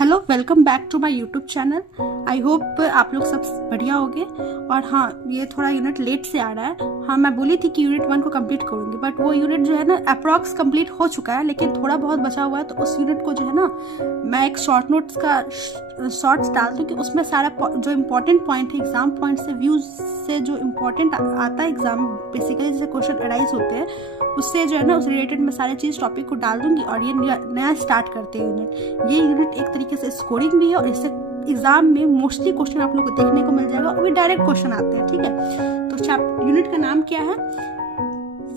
Hello, welcome back to my YouTube channel. I hope आप लोग सब बढ़िया होंगे। और हाँ, ये थोड़ा यूनिट लेट से आ रहा है। हाँ, मैं बोली थी कि यूनिट 1 को कंप्लीट करूँगी, बट वो यूनिट जो है ना अप्रॉक्स कंप्लीट हो चुका है, लेकिन थोड़ा बहुत बचा हुआ है। तो उस यूनिट को जो है ना मैं एक शॉर्ट नोट्स का शॉर्ट्स डाल दूँ कि उसमें सारा जो इम्पोर्टेंट पॉइंट है, एग्जाम पॉइंट से, व्यूज से जो इम्पोर्टेंट आता है एग्जाम, बेसिकली जैसे क्वेश्चन अराइज होते हैं, उससे जो है ना उस रिलेटेड मैं सारे चीज़ टॉपिक को डाल दूंगी। और ये नया स्टार्ट करते हैं यूनिट। ये यूनिट एक तरीके से स्कोरिंग भी है और इससे एग्जाम में मोस्टली क्वेश्चन आप लोग को देखने को मिल जाएगा और भी डायरेक्ट क्वेश्चन आते हैं। ठीक है, तो यूनिट का नाम क्या है?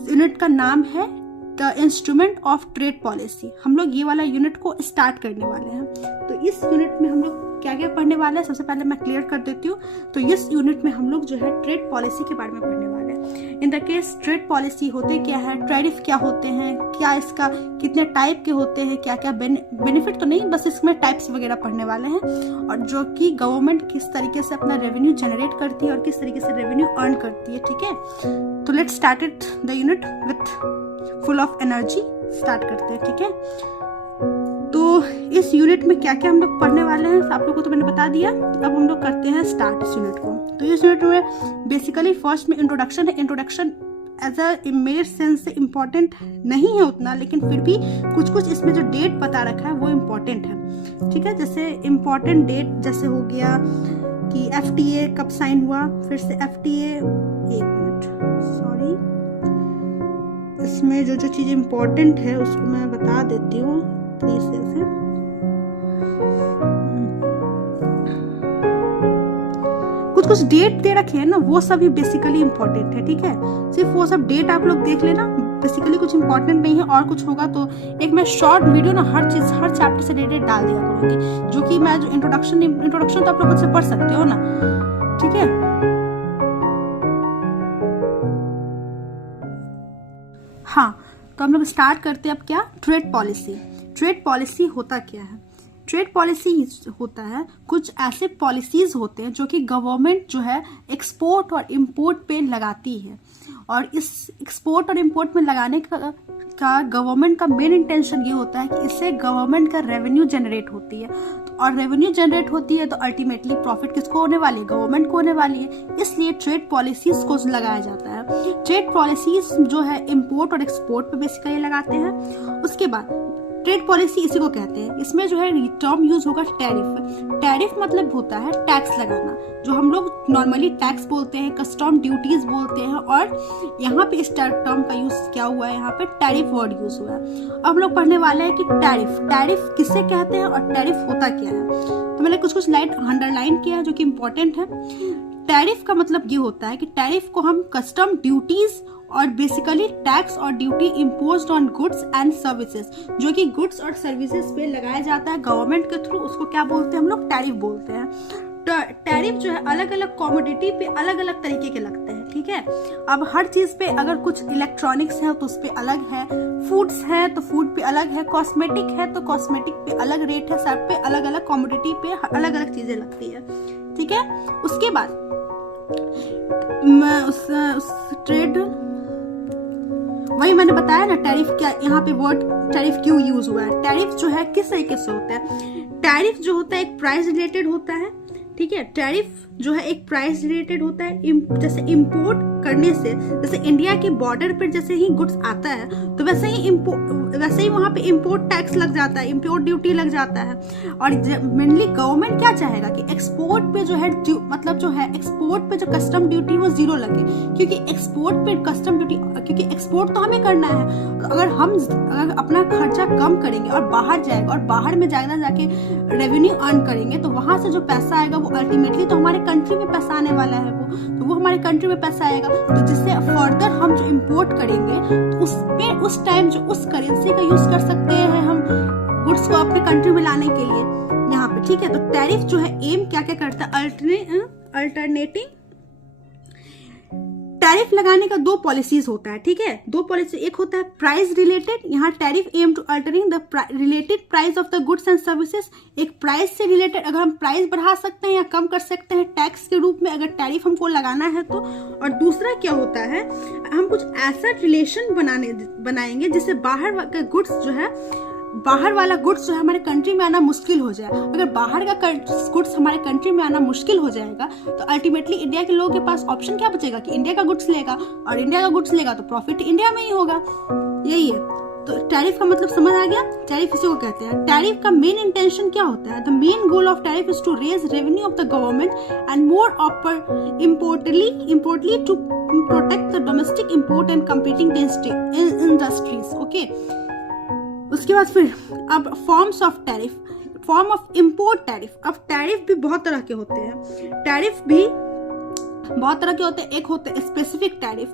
यूनिट का नाम है the instrument of trade policy. हम लोग ये वाला यूनिट को स्टार्ट करने वाले हैं। तो इस यूनिट में हम लोग क्या क्या पढ़ने वाले हैं, सबसे पहले मैं क्लियर कर देती हूँ। तो इस यूनिट में हम लोग जो है ट्रेड पॉलिसी के बारे में पढ़ने वाले हैं। In the case trade policy होते क्या है, टैरिफ क्या होते हैं, क्या इसका कितने टाइप के होते हैं, क्या क्या बेनिफिट तो नहीं, बस इसमें टाइप्स वगैरह पढ़ने वाले हैं। और जो कि गवर्नमेंट किस तरीके से अपना रेवेन्यू जनरेट करती है और किस तरीके से रेवेन्यू अर्न करती है। ठीक है, तो let's start it the unit with full of energy. Start करते हैं। ठीक है, तो इस यूनिट में क्या क्या हम लोग पढ़ने वाले हैं आप लोगों को तो मैंने बता दिया। अब हम लोग करते हैं स्टार्ट इस यूनिट को। तो इस यूनिट में बेसिकली फर्स्ट में इंट्रोडक्शन है। इंट्रोडक्शन एज अ मेरे सेंस से इम्पोर्टेंट नहीं है उतना, लेकिन फिर भी कुछ कुछ इसमें जो डेट बता रखा है वो इम्पोर्टेंट है। ठीक है, जैसे इम्पोर्टेंट डेट जैसे हो गया कि FTA कब साइन हुआ, फिर से FTA, एक मिनट सॉरी, इसमें जो जो चीज इम्पोर्टेंट है उसको मैं बता देती हूँ प्लीज से। कुछ कुछ डेट दे रखे हैं ना, वो सभी बेसिकली इम्पोर्टेंट है। ठीक है, सिर्फ वो सब डेट आप लोग देख लेना, बेसिकली कुछ इम्पोर्टेंट नहीं है। और कुछ होगा तो एक मैं शॉर्ट वीडियो ना हर चैप्टर से रिलेटेड डाल दिया करूंगी, जो कि मैं जो इंट्रोडक्शन तो आप लोग मुझसे पढ़ सकते हो ना। ठीक है, हाँ, तो हम लोग स्टार्ट करते हैं अब। क्या ट्रेड पॉलिसी? ट्रेड पॉलिसी होता क्या है? ट्रेड पॉलिसी होता है कुछ ऐसे पॉलिसीज होते हैं जो कि गवर्नमेंट जो है एक्सपोर्ट और इंपोर्ट पे लगाती है। और इस एक्सपोर्ट और इंपोर्ट में लगाने का गवर्नमेंट का मेन इंटेंशन ये होता है कि इससे गवर्नमेंट का रेवेन्यू जनरेट होती है। और रेवेन्यू जनरेट होती है तो अल्टीमेटली प्रॉफिट किसको होने वाली है? गवर्नमेंट को होने वाली है। इसलिए ट्रेड पॉलिसीज को लगाया जाता है। ट्रेड पॉलिसीज जो है इंपोर्ट और एक्सपोर्ट पे बेसिकली लगाते हैं। उसके बाद ट्रेड पॉलिसी इसी को कहते हैं। इसमें जो है टर्म यूज होगा टैरिफ। टैरिफ मतलब होता है टैक्स लगाना, जो हम लोग नॉर्मली टैक्स बोलते हैं, कस्टम ड्यूटीज बोलते हैं। और यहाँ पे इस टर्म का यूज क्या हुआ है? यहाँ पे टैरिफ वर्ड यूज हुआ है। अब हम लोग पढ़ने वाले हैं कि टैरिफ किसे कहते हैं और टैरिफ होता क्या है। तो मैंने कुछ लाइन अंडरलाइन किया है जो कि इम्पोर्टेंट है। टैरिफ का मतलब ये होता है कि टैरिफ को हम कस्टम ड्यूटीज और बेसिकली टैक्स और duty imposed on goods and services, जो कि गुड्स और सर्विसेज पे लगाया जाता है गवर्नमेंट के थ्रू, उसको क्या बोलते हैं हम लोग? टैरिफ बोलते हैं। टैरिफ जो है अलग अलग कॉमोडिटी पे अलग अलग तरीके के लगते हैं। ठीक है, अब हर चीज पे, अगर कुछ इलेक्ट्रॉनिक्स है तो उस पे अलग है, फूड्स है तो फूड पे अलग है, कॉस्मेटिक है तो कॉस्मेटिक पे अलग रेट है, सब पे अलग अलग कॉमोडिटी पे अलग अलग चीजें लगती है। ठीक है, उसके बाद उस ट्रेड, वही मैंने बताया ना टैरिफ क्या, यहाँ पे वर्ड टैरिफ क्यों यूज हुआ है। टैरिफ जो है किस तरीके से होता है? टैरिफ जो होता है एक प्राइस रिलेटेड होता है। ठीक है, टैरिफ जो है एक प्राइस रिलेटेड होता है। जैसे इंपोर्ट करने से, जैसे इंडिया के बॉर्डर पर जैसे ही गुड्स आता है तो वैसे ही वहां पे इंपोर्ट टैक्स लग जाता है, इंपोर्ट ड्यूटी लग जाता है। और मेनली गवर्नमेंट क्या चाहेगा कि एक्सपोर्ट पे जो है मतलब जो है एक्सपोर्ट पे जो कस्टम ड्यूटी वो जीरो लगे, क्योंकि एक्सपोर्ट पे कस्टम ड्यूटी, क्योंकि एक्सपोर्ट तो हमें करना है। तो अगर अपना खर्चा कम करेंगे और बाहर जाएगा और बाहर में जाके रेवेन्यू अर्न करेंगे, तो वहां से जो पैसा आएगा वो अल्टीमेटली तो हमारे कंट्री में पैसा आने वाला है, वो हमारे कंट्री में पैसा आएगा। तो जिससे फर्दर हम जो इंपोर्ट करेंगे तो उस टाइम जो उस करेंसी का यूज कर सकते हैं हम गुड्स को अपने कंट्री में लाने के लिए यहाँ पे। ठीक है, तो टैरिफ जो है एम क्या क्या करता है? अल्टरनेटिंग टैरिफ लगाने का दो पॉलिसीज होता है। ठीक है, दो पॉलिसी, एक होता है प्राइस रिलेटेड, यहाँ tariff aim to altering the related price of the goods and services. एक प्राइस से रिलेटेड, अगर हम प्राइस बढ़ा सकते हैं या कम कर सकते हैं टैक्स के रूप में, अगर टैरिफ हमको लगाना है तो। और दूसरा क्या होता है, हम कुछ ऐसा रिलेशन बनाएंगे जिससे बाहर के गुड्स जो है बाहर वाला गुड्स जो है हमारे कंट्री में आना मुश्किल हो जाए। अगर बाहर का गुड्स हमारे कंट्री में आना मुश्किल हो जाएगा तो अल्टीमेटली इंडिया के लोगों के पास ऑप्शन क्या बचेगा कि इंडिया का गुड्स लेगा, और इंडिया का गुड्स लेगा तो प्रॉफिट इंडिया में ही होगा। यही है। तो टैरिफ का मतलब समझ आ गया। टैरिफ इसी को कहते हैं। टैरिफ का मेन इंटेंशन क्या होता है? The main goal of tariff is to raise revenue of the government and more importantly to protect the domestic import and competing industries. Okay, उसके बाद फिर अब forms of tariff, form of import tariff. अब tariff भी बहुत तरह के होते हैं। टैरिफ भी बहुत तरह के होते हैं। एक होते हैं स्पेसिफिक टैरिफ।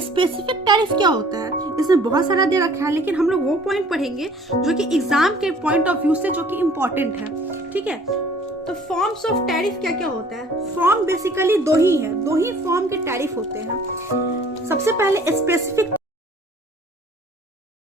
स्पेसिफिक टैरिफ क्या होता है? इसमें बहुत सारा दे रखा है, लेकिन हम लोग वो पॉइंट पढ़ेंगे जो कि एग्जाम के पॉइंट ऑफ व्यू से जो कि इम्पोर्टेंट है। ठीक है, तो फॉर्म्स ऑफ टैरिफ क्या क्या होता है? फॉर्म बेसिकली दो ही है, दो ही फॉर्म के टैरिफ होते हैं। सबसे पहले स्पेसिफिक